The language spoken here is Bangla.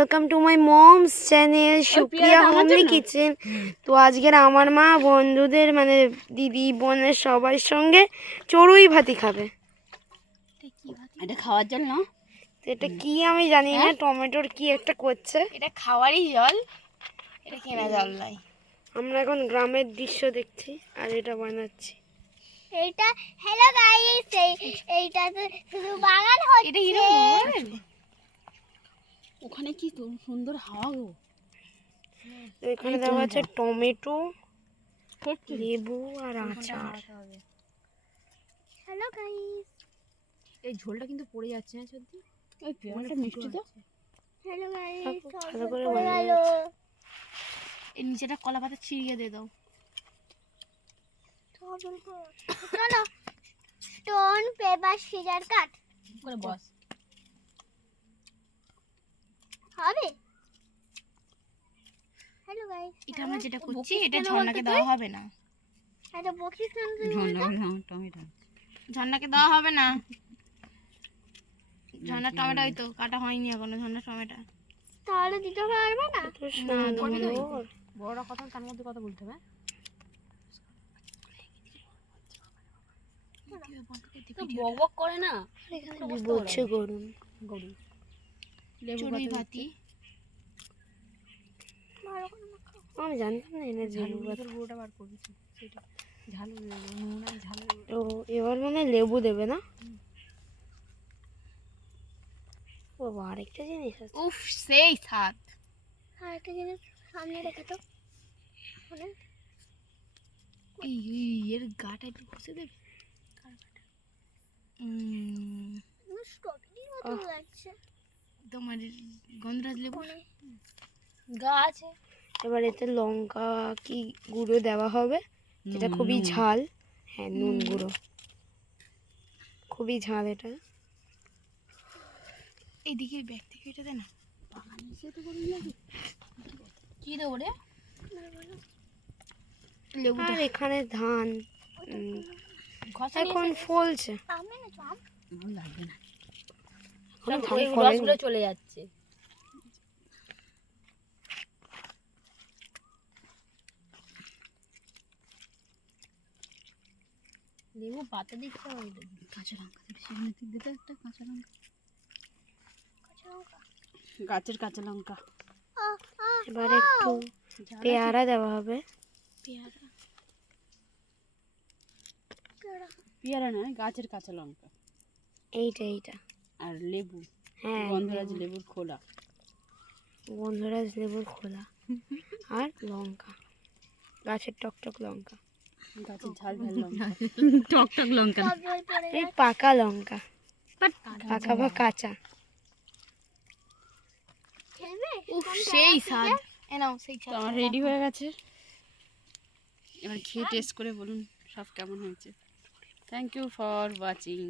Welcome to my moms channel Supriya homely kitchen. তো আজকের আমার মা বন্ধুদের মানে দিদি বোনের সবার সঙ্গে চড়ুই ভাতি খাবে। এটা খাওয়ার জল না, তো এটা কি আমি জানি না, টমেটোর কি একটা করছে। এটা খাওয়ারই জল, এটা কেনা জল নয়। আমরা এখন গ্রামের দৃশ্য দেখছি আর এটা বানাচ্ছি। এইটা হ্যালো গাইস, এইটাতে শুধু বাগান হচ্ছে। এটা এরকম ওখানে কি সুন্দর হাওয়া গো। তো এখানে দেওয়া আছে টমেটো, লেবু আর আচার। হ্যালো গাইস, এই ঝোলটা কিন্তু পড়ে যাচ্ছে না সত্যি। ওই পেঁয়াজটা মিষ্টি তো। হ্যালো গাইস, ভালো করে পড়ে বানানো গেল। এই নিচেটা কলা পাতা ছিঁড়িয়ে দিয়ে দাও। চলো স্টোন পেপার সিজার কাট করে বস হবে। হ্যালো গাইস, এটা আমরা যেটা করছি এটা ঝর্ণাকে দেওয়া হবে না। এটা বকিস না তুই? টমেটো ঝর্ণাকে দেওয়া হবে না। ঝর্ণার টমেটো হয়তো কাটা হয়নি এখনো। ঝর্ণার টমেটো তাহলে দিতে পারবে না। বড়রা কথা তার মধ্যে কথা বলতে হবে। বক বক করে না, বলছে গরম গরু চড়ুই ভাতি। আমি জানতাম না এনে গুঁড়োটা বার করেছি, সেটা ঝাল নুন আর ঝাল। ও এবার মানে লেবু দেবে না? ও আরেকটা জিনিস আছে। উফ সেই স্বাদ। আর একটা জিনিস সামনে রেখে তো এই এর গাটা একটু ঘষে দেবে। স্ট্রবেরির মতো লাগছে। তোমার গন্ধরাজ লেবু গা আছে। এবার এতে লঙ্কা কি গুঁড়ো দেওয়া হবে, যেটা খুবই ঝাল। হ্যাঁ, নুন গুঁড়ো, খুবই ঝাল এটা। এইদিকে ব্যাগ থেকে এটা দে না। কি দেবো রে? আর এখানে ধান এখন ফলছে। লাগবে না, ধান ফলেনি। চলে যাচ্ছে। লেবু পাতা দিচ্ছে, কাঁচা লঙ্কা দিতে একটা কাঁচা লঙ্কা, গাছের কাঁচা লঙ্কা। এবার একটু পেয়ারা দেওয়া হবে। পেয়ারা নয়, গাছের কাঁচা লঙ্কা। এইটা আর লেবু, হ্যাঁ, গন্ধরাজ লেবুর খোলা। গন্ধরাজ লেবুর খোলা আর লঙ্কা, গাছের টকটক লঙ্কা, গাছের ঝাল ঝাল লঙ্কা, টকটক লঙ্কা, এই পাকা লঙ্কা, পাকা বা কাঁচা। উফ সেই স্বাদ। এ নাও সেই স্বাদ। আমার রেডি হয়ে গেছে, এবার খেয়ে টেস্ট করে বলুন সব কেমন হয়েছে। Thank you for watching.